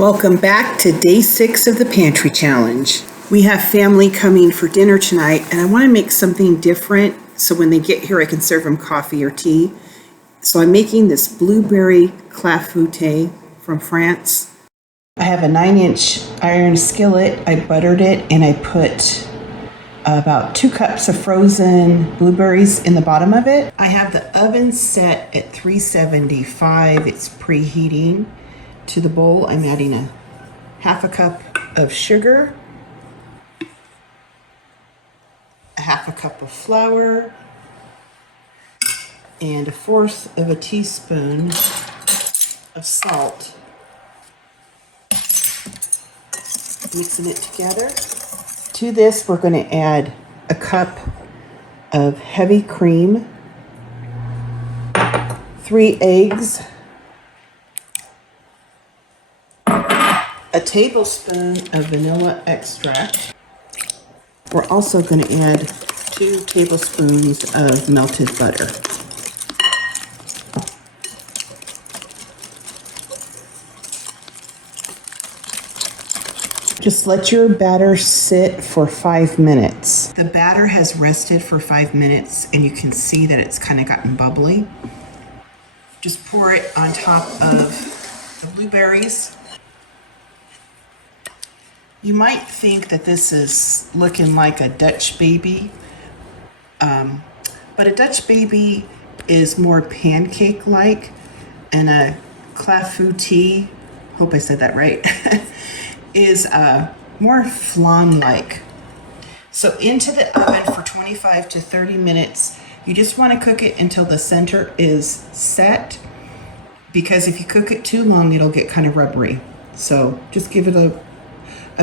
Welcome back to day 6 of the Pantry Challenge. We have family coming for dinner tonight, and I want to make something different so when they get here I can serve them coffee or tea. So I'm making this blueberry clafoutis from France. I have a 9-inch iron skillet. I buttered it and I put about 2 cups of frozen blueberries in the bottom of it. I have the oven set at 375. It's preheating. To the bowl, I'm adding a half a cup of sugar, a half a cup of flour, and 1/4 of a teaspoon of salt. Mixing it together. To this, we're going to add a cup of heavy cream, 3 eggs, a tablespoon of vanilla extract. We're also going to add 2 tablespoons of melted butter. Just let your batter sit for 5 minutes. The batter has rested for 5 minutes and you can see that it's kind of gotten bubbly. Just pour it on top of the blueberries. You might think that this is looking like a Dutch baby, but a Dutch baby is more pancake-like, and a clafoutis, hope I said that right, is more flan-like. So into the oven for 25 to 30 minutes. You just want to cook it until the center is set, because if you cook it too long, it'll get kind of rubbery. So just give it a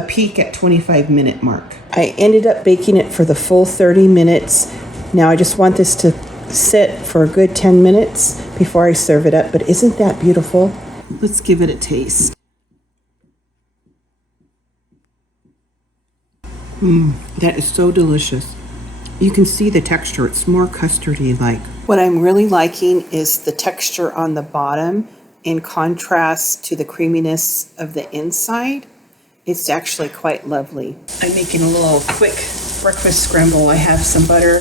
peak at 25-minute mark. I ended up baking it for the full 30 minutes. Now I just want this to sit for a good 10 minutes before I serve it up. But isn't that beautiful? Let's give it a taste. That is so delicious. You can see the texture. It's more custardy-like. What I'm really liking is the texture on the bottom in contrast to the creaminess of the inside. It's actually quite lovely. I'm making a little quick breakfast scramble. I have some butter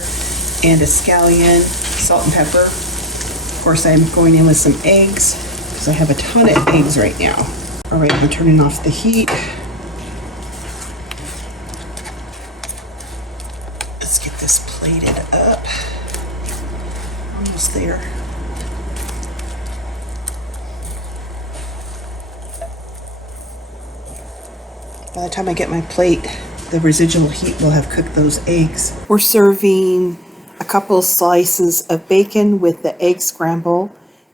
and a scallion, salt and pepper. Of course, I'm going in with some eggs because I have a ton of eggs right now. All right, I'm turning off the heat. Let's get this plated up. Almost there. By the time I get my plate, the residual heat will have cooked those eggs. We're serving a couple slices of bacon with the egg scramble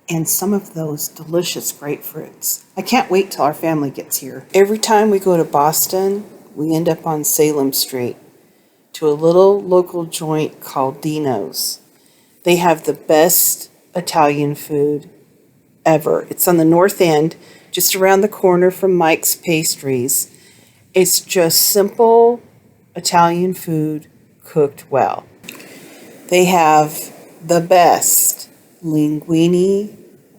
and some of those delicious grapefruits. I can't wait till our family gets here. Every time we go to Boston, we end up on Salem Street to a little local joint called Dino's. They have the best Italian food ever. It's on the north end, just around the corner from Mike's Pastries. It's just simple Italian food cooked well. They have the best linguine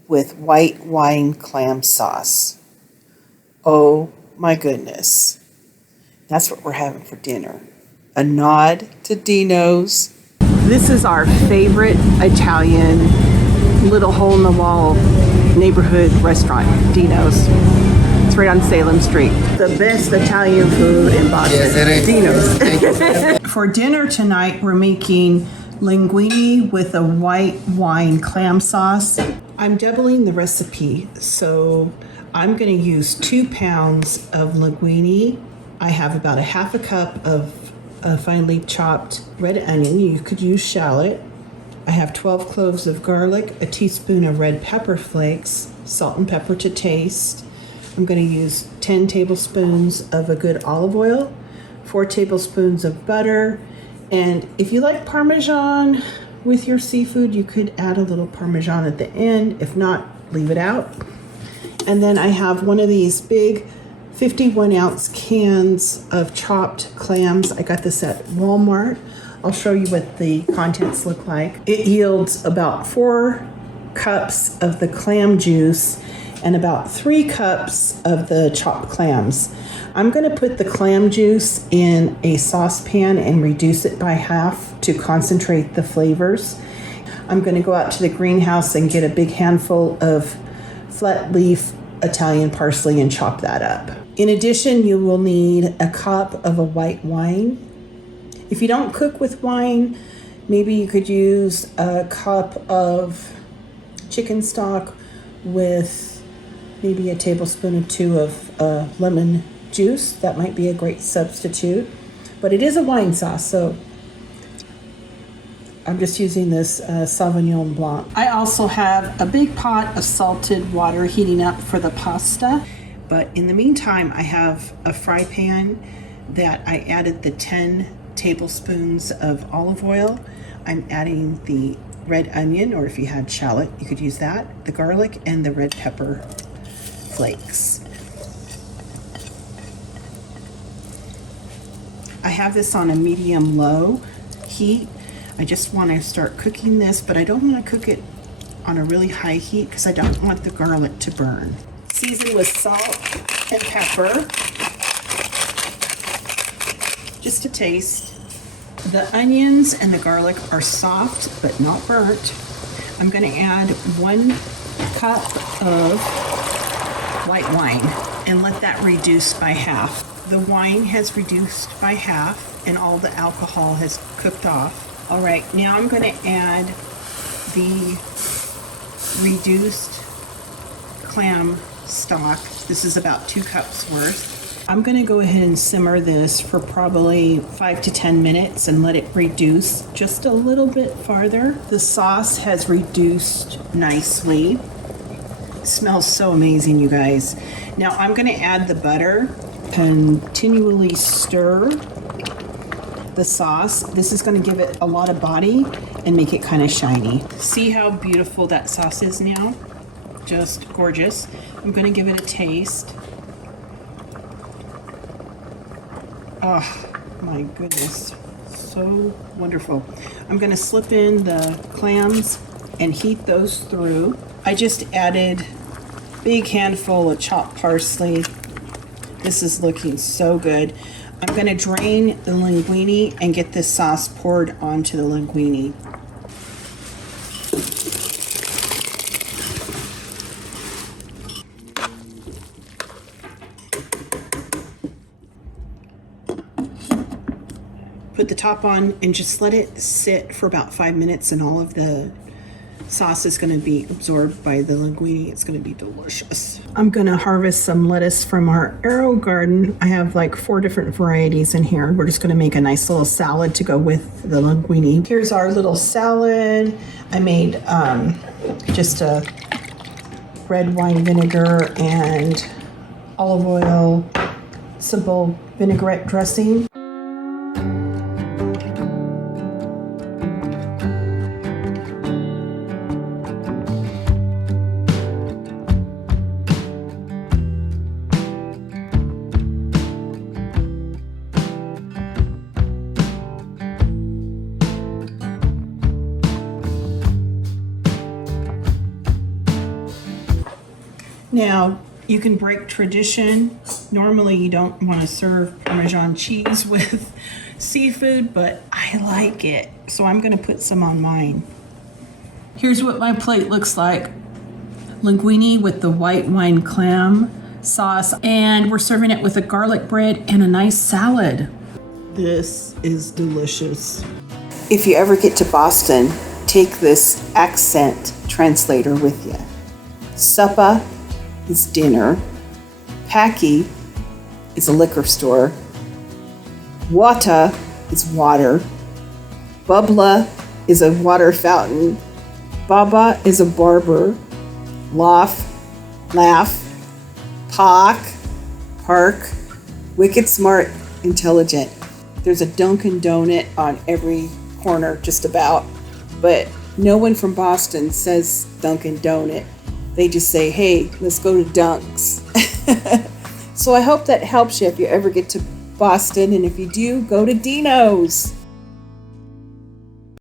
with white wine clam sauce. Oh my goodness. That's what we're having for dinner. A nod to Dino's. This is our favorite Italian little hole-in-the-wall neighborhood restaurant, Dino's. It's right on Salem Street. The best Italian food in Boston. Yes, it is. Dino's. For dinner tonight, we're making linguine with a white wine clam sauce. I'm doubling the recipe, so I'm going to use 2 pounds of linguine. I have about a half a cup of finely chopped red onion. You could use shallot. I have 12 cloves of garlic, a teaspoon of red pepper flakes, salt and pepper to taste. I'm going to use 10 tablespoons of a good olive oil, 4 tablespoons of butter, and if you like Parmesan with your seafood, you could add a little Parmesan at the end. If not, leave it out. And then I have one of these big 51-ounce cans of chopped clams. I got this at Walmart. I'll show you what the contents look like. It yields about 4 cups of the clam juice and about 3 cups of the chopped clams. I'm going to put the clam juice in a saucepan and reduce it by half to concentrate the flavors. I'm going to go out to the greenhouse and get a big handful of flat leaf Italian parsley and chop that up. In addition, you will need a cup of a white wine. If you don't cook with wine, maybe you could use a cup of chicken stock with maybe a tablespoon or 2 of lemon juice. That might be a great substitute. But it is a wine sauce, so I'm just using this Sauvignon Blanc. I also have a big pot of salted water heating up for the pasta. But in the meantime, I have a fry pan that I added the 10 tablespoons of olive oil. I'm adding the red onion, or if you had shallot, you could use that, the garlic, and the red pepper flakes. I have this on a medium-low heat. I just want to start cooking this, but I don't want to cook it on a really high heat because I don't want the garlic to burn. Season with salt and pepper, just a taste. The onions and the garlic are soft but not burnt. I'm going to add 1 cup of white wine and let that reduce by half. The wine has reduced by half and all the alcohol has cooked off. All right, now I'm going to add the reduced clam stock. This is about 2 cups worth. I'm going to go ahead and simmer this for probably 5 to 10 minutes and let it reduce just a little bit farther. The sauce has reduced nicely. It smells so amazing, you guys. Now I'm going to add the butter, continually stir the sauce. This is going to give it a lot of body and make it kind of shiny. See how beautiful that sauce is now? Just gorgeous. I'm going to give it a taste. Oh my goodness, so wonderful. I'm going to slip in the clams and heat those through. I just added a big handful of chopped parsley. This is looking so good. I'm going to drain the linguine and get this sauce poured onto the linguine. Put the top on and just let it sit for about 5 minutes and all of the sauce is going to be absorbed by the linguine. It's going to be delicious. I'm going to harvest some lettuce from our arrow garden. I have like 4 different varieties in here. We're just going to make a nice little salad to go with the linguine. Here's our little salad. I made just a red wine vinegar and olive oil, simple vinaigrette dressing. Now, you can break tradition. Normally, you don't want to serve Parmesan cheese with seafood, but I like it. So I'm going to put some on mine. Here's what my plate looks like. Linguine with the white wine clam sauce, and we're serving it with a garlic bread and a nice salad. This is delicious. If you ever get to Boston, take this accent translator with you. Suppa is dinner. Packy is a liquor store. Wata is water. Bubbla is a water fountain. Baba is a barber. Laugh, Park, wicked smart, intelligent. There's a Dunkin' Donut on every corner just about, but no one from Boston says Dunkin' Donut. They just say, hey, let's go to Dunk's. So I hope that helps you if you ever get to Boston, and if you do, go to Dino's.